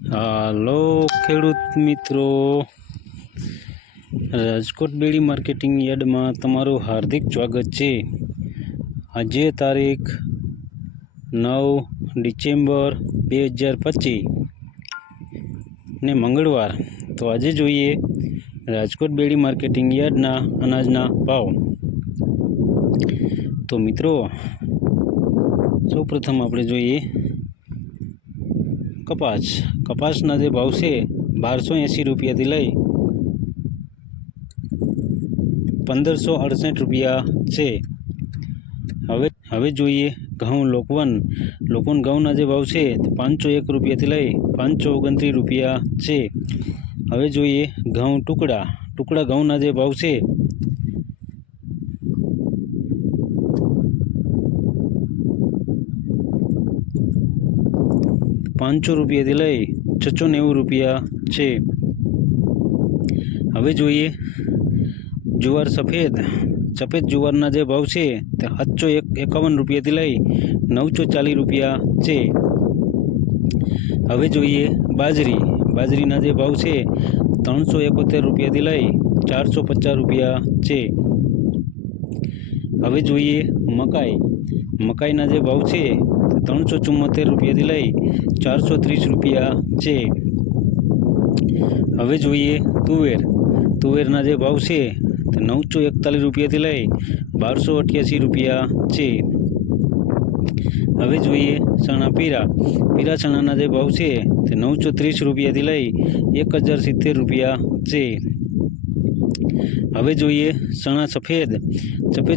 હાલો ખેડૂત મિત્રો, રાજકોટ બેડી માર્કેટિંગ યાર્ડમાં તમારું હાર્દિક સ્વાગત છે। આજે તારીખ 9 ડિસેમ્બર 2025 ને મંગળવાર। તો આજે જોઈએ રાજકોટ બેડી માર્કેટિંગ યાર્ડના અનાજના ભાવ। તો મિત્રો, સૌપ્રથમ આપણે જોઈએ કપાસના જે ભાવ છે 1280 રૂપિયાથી લઈ 1568 રૂપિયા છે। હવે જોઈએ ઘઉં લોકવન ઘઉંના જે ભાવ છે 501 રૂપિયાથી લઈ 529 રૂપિયા છે। હવે જોઈએ ઘઉં ટુકડા ઘઉંના જે ભાવ છે 500 રૂપિયાથી લઈ 690 રૂપિયા છે। હવે જોઈએ જુવાર સફેદ જુવારના જે ભાવ છે તે 751 રૂપિયાથી લઈ 940 રૂપિયા છે। હવે જોઈએ બાજરીના જે ભાવ છે 371 રૂપિયાથી લઈ 450 રૂપિયા છે। હવે જોઈએ મકાઈના જે ભાવ છે 374 રૂપિયાથી લઈ 430 રૂપિયા છે। હવે જોઈએ તુવેરના જે ભાવ છે તે 941 રૂપિયાથી લઈ 1288 રૂપિયા છે। હવે જોઈએ ચણા પીળા ચણાના જે ભાવ છે તે 930 રૂપિયાથી લઈ 1070 રૂપિયા છે। હવે જોઈએ ચણા સફેદ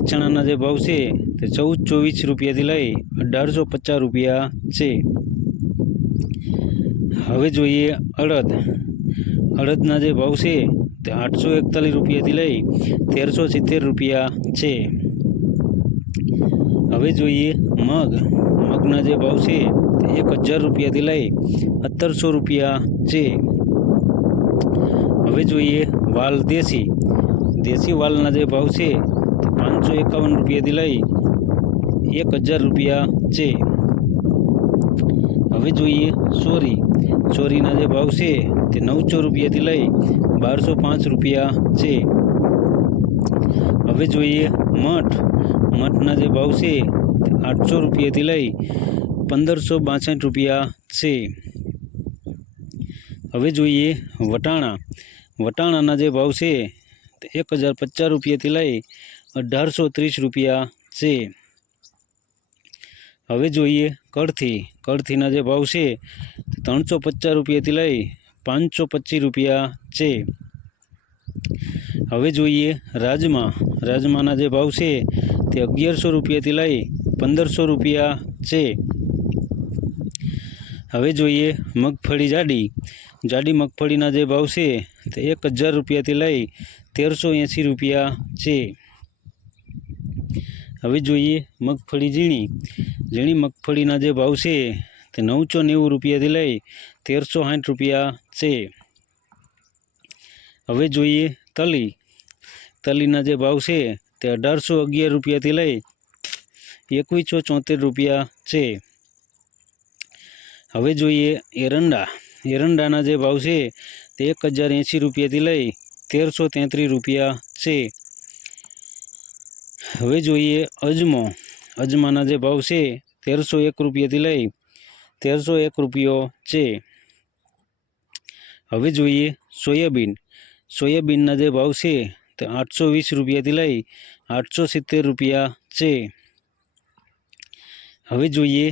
ચણાના જે ભાવ છે તે 1424 રૂપિયાથી લઈ 1850 રૂપિયા છે। હવે જોઈએ અડદના જે ભાવ છે તે 841 રૂપિયાથી લઈ 1370 રૂપિયા છે। હવે જોઈએ મગના જે ભાવ છે તે 1000 રૂપિયાથી લઈ 1700 રૂપિયા છે। હવે જોઈએ દેશી વાલના જે ભાવ છે તે 551 રૂપિયાથી લઈ 1000 રૂપિયા છે। હવે જોઈએ ચોરીના જે ભાવ છે તે 900 રૂપિયાથી લઈ 1205 રૂપિયા છે। હવે જોઈએ મઠના જે ભાવ છે તે 800 રૂપિયાથી લઈ 1562 રૂપિયા છે। હવે જોઈએ વટાણાના જે ભાવ છે તે 1050 રૂપિયાથી લઈ 1830 રૂપિયા છે। હવે જોઈએ કળથીના જે ભાવ છે 350 રૂપિયાથી લઈ 525 રૂપિયા છે। હવે જોઈએ રાજમાના જે ભાવ છે તે 1100 રૂપિયાથી લઈ 1500 રૂપિયા છે। હવે જોઈએ મગફળી જાડી મગફળીના જે ભાવ છે તે 1000 રૂપિયાથી લઈ 1380 રૂપિયા છે। હવે જોઈએ મગફળી ઝીણી મગફળીના જે ભાવ છે તે 990 રૂપિયાથી લઈ 1360 રૂપિયા છે। હવે જોઈએ તલીના જે ભાવ છે તે 1811 રૂપિયાથી લઈ 2174 રૂપિયા છે। હવે જોઈએ એરંડાના જે ભાવ છે તે 1080 રૂપિયાથી લઈ 1333 રૂપિયા છે। હવે જોઈએ અજમાના જે ભાવ છે 1301 રૂપિયાથી લઈ 1301 રૂપિયો છે। હવે જોઈએ સોયાબીનના જે ભાવ છે તે 820 રૂપિયાથી લઈ 870 રૂપિયા છે। હવે જોઈએ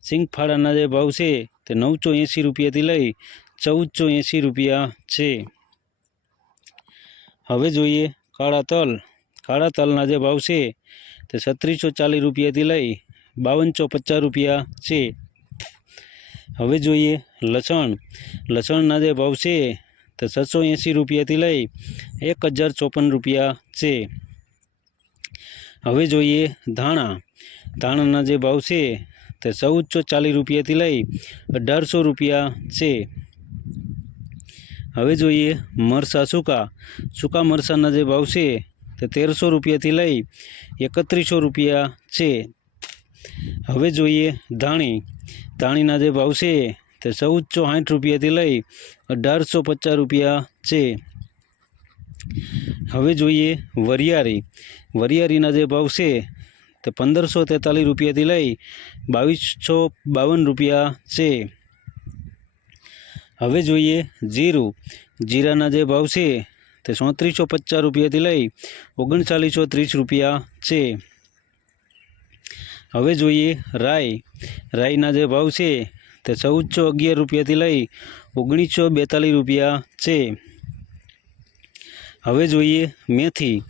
સિંગફાળાના જે ભાવ છે તે 980 રૂપિયાથી લઈ 1480 રૂપિયા છે। હવે જોઈએ કાળા તલના જે ભાવ છે તે 3640 રૂપિયાથી લઈ 5250 રૂપિયા છે। હવે જોઈએ લસણના જે ભાવ છે તે 780 રૂપિયાથી લઈ 1054 રૂપિયા છે। હવે જોઈએ ધાણાના જે ભાવ છે તે 1440 રૂપિયાથી લઈ 1800 રૂપિયા છે। હવે જોઈએ મરચાં સૂકા મરચાંના જે ભાવ છે તે 1300 રૂપિયાથી લઈ 3100 રૂપિયા છે। હવે જોઈએ ધાણીના જે ભાવ છે તે 1460 રૂપિયાથી લઈ 1850 રૂપિયા છે। હવે જોઈએ વરિયાળી। વરિયાળીના જે ભાવ છે તે 1543 રૂપિયાથી લઈ 2252 રૂપિયા છે। હવે જોઈએ જીરું। જીરાના જે ભાવ છે તે 3450 રૂપિયાથી લઈ 3930 રૂપિયા છે। હવે જોઈએ રાઈ। રાઈના જે ભાવ છે તે 1411 રૂપિયાથી લઈ 1942 રૂપિયા છે। હવે જોઈએ મેથી।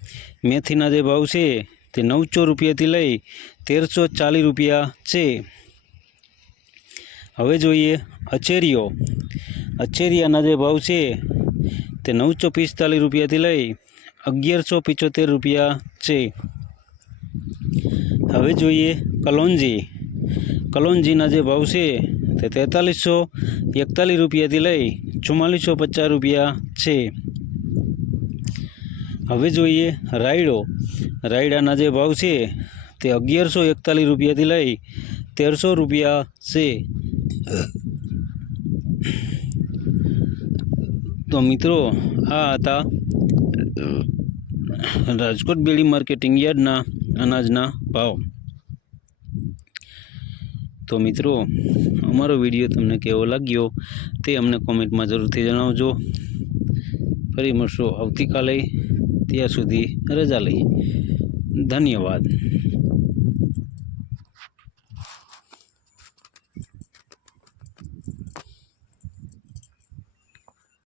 મેથીના જે ભાવ છે તે 900 રૂપિયાથી લઈ 1340 રૂપિયા છે। હવે જોઈએ અચેરીઓ। અચેરિયાના જે ભાવ છે તે 945 રૂપિયાથી લઈ 1175 રૂપિયા છે। હવે જોઈએ કલોંજી। કલોંજીના જે ભાવ છે તે 4341 રૂપિયાથી લઈ 4450 રૂપિયા છે। હવે જોઈએ રાયડો। રાયડાના જે ભાવ છે તે 1141 રૂપિયાથી લઈ 1300 રૂપિયા છે। તો મિત્રો આ હતા રાજકોટ બેડી માર્કેટિંગ યાર્ડના અનાજના ભાવ। તો મિત્રો અમારો વિડીયો તમને કેવો લાગ્યો તે અમને કોમેન્ટમાં જરૂરથી જણાવજો। ફરી મળશું આવતીકાલે, ત્યાં સુધી રજા લઈએ। ધન્યવાદ।